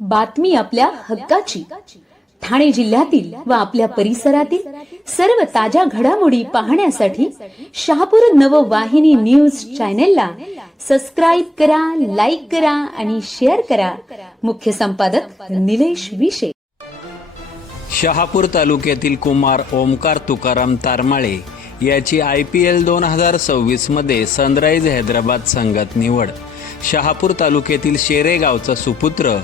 बातमी आपल्या हक्काची. ठाणे जिल्ह्यातील व आपल्या परिसरातील सर्व ताज्या घडामोडी पाहण्यासाठी शहापूर नववाहिनी न्यूज चॅनेलला सबस्क्राईब करा लाईक करा आणि शेअर करा. मुख्य संपादक निलेश विशे. शहापूर तालुक्यातील कुमार ओमकार तुकाराम तारमाळे याची आय पी एल दोन हजार सव्वीसमध्ये सनराईज हैदराबाद संघात निवड. शहापूर तालुक्यातील शेरे गावचा सुपुत्र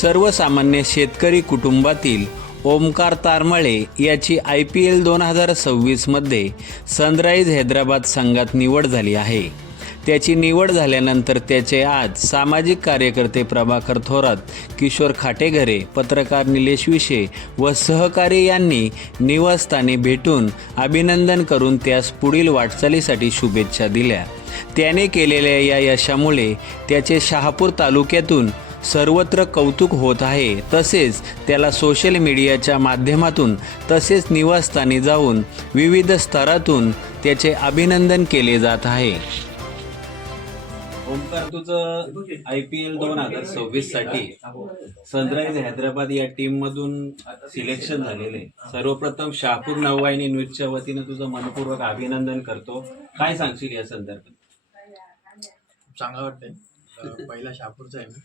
सर्वसामान्य शेतकरी कुटुंबातील ओमकार तारमळे याची आय पी एल दोन हजार सव्वीसमध्ये सनराईज हैदराबाद संघात निवड झाली आहे. त्याची निवड झाल्यानंतर त्याचे आज सामाजिक कार्यकर्ते प्रभाकर थोरात किशोर खाटेघरे पत्रकार निलेश विशे व सहकारी यांनी निवासस्थानी भेटून अभिनंदन करून त्यास पुढील वाटचालीसाठी शुभेच्छा दिल्या. त्याने केलेल्या या यशामुळे त्याचे शहापूर तालुक्यातून सर्वत्र कौतुक होत आहे. तसेच त्याला सोशल मीडियाच्या माध्यमातून तसेच निवासस्थानी जाऊन विविध स्तरातून त्याचे अभिनंदन केले जात आहे. ओमकार तुझं आय पी एल दोन हजार सव्वीससाठी सनराईज हैदराबाद या टीम मधून सिलेक्शन झालेले सर्वप्रथम शहापूर नववाहिनी न्यूजच्या वतीनं तुझं मनपूर्वक अभिनंदन करतो. काय सांगशील या संदर्भात? खूप चांगलं वाटतंय. पहिला शहापूरचा आहे मी.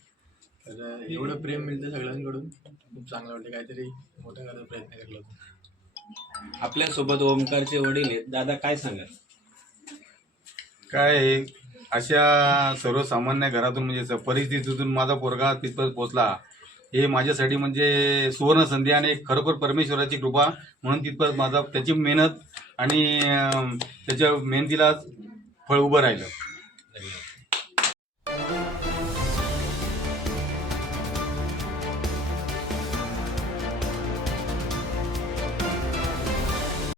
तर एवढं प्रेम मिळतं सगळ्यांकडून. खूप चांगलं वाटतं काहीतरी मोठं करायचा प्रयत्न केला होता. आपल्यासोबत ओमकारचे वडील आहेत. दादा काय सांगाल? काय अशा सर्वसामान्य घरातून म्हणजे परिस्थितीतून माझा पोरगा तिथपर्यंत पोहोचला. हे माझ्यासाठी म्हणजे सुवर्ण संधी आणि खरोखर परमेश्वराची कृपा म्हणून तिथपर्यंत माझा त्याची मेहनत आणि त्याच्या मेहनतीला फळ उभं राहिलं.